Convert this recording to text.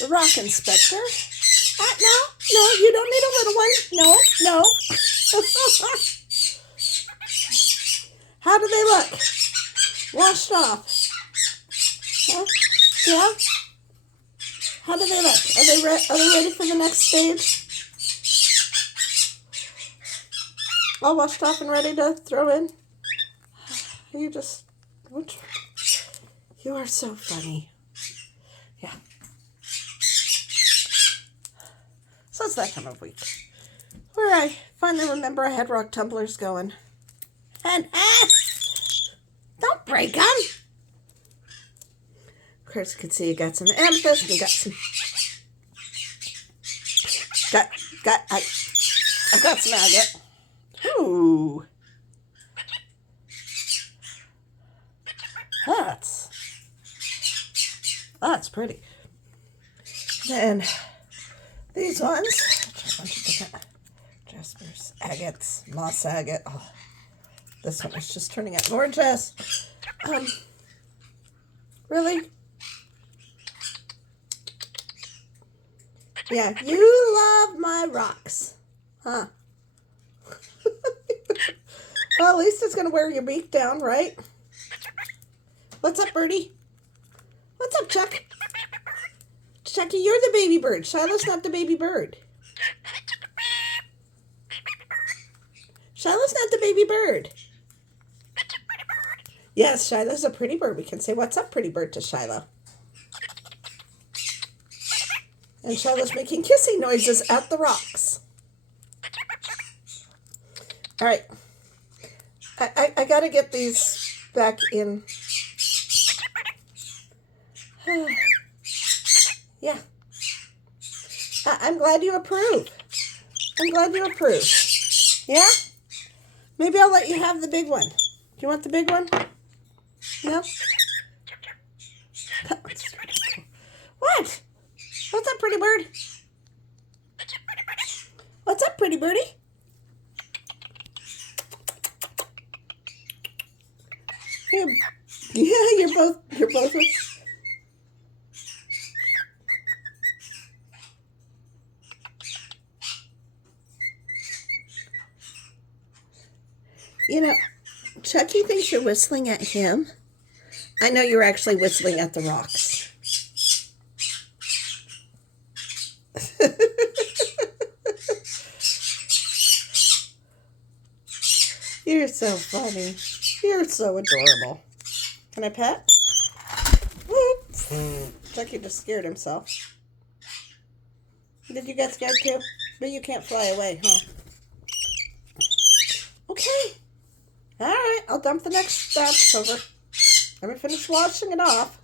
The rock inspector. No, you don't need a little one. No. How do they look? Washed off. Huh? Yeah? How do they look? Are they ready for the next stage? All washed off and ready to throw in? You are so funny. Yeah. So it's that time of week where I finally remember I had rock tumblers going. And don't break them. Of course, you can see you got some amethyst and you got some. I got some agate. Ooh. That's pretty. And these ones, a bunch of different jaspers, agates, moss agate. Oh, this one is just turning out gorgeous. Really? Yeah, you love my rocks, huh? Well, at least it's going to wear your beak down, right? What's up, Birdie? What's up, Chuck? Chucky, you're the baby bird. Shiloh's not the baby bird. Shiloh's not the baby bird. Yes, Shiloh's a pretty bird. We can say, what's up, pretty bird, to Shilo. And Shiloh's making kissing noises at the rocks. All right. I got to get these back in. Yeah. I'm glad you approve. Yeah? Maybe I'll let you have the big one. Do you want the big one? No? What? What's up, pretty bird? What's up, pretty birdie? You're both. You know, Chucky thinks you're whistling at him. I know you're actually whistling at the rocks. You're so funny. You're so adorable. Can I pet? Whoop. Chucky just scared himself. Did you get scared too? But you can't fly away, huh? Okay. All right, I'll dump the next batch over. Let me finish washing it off.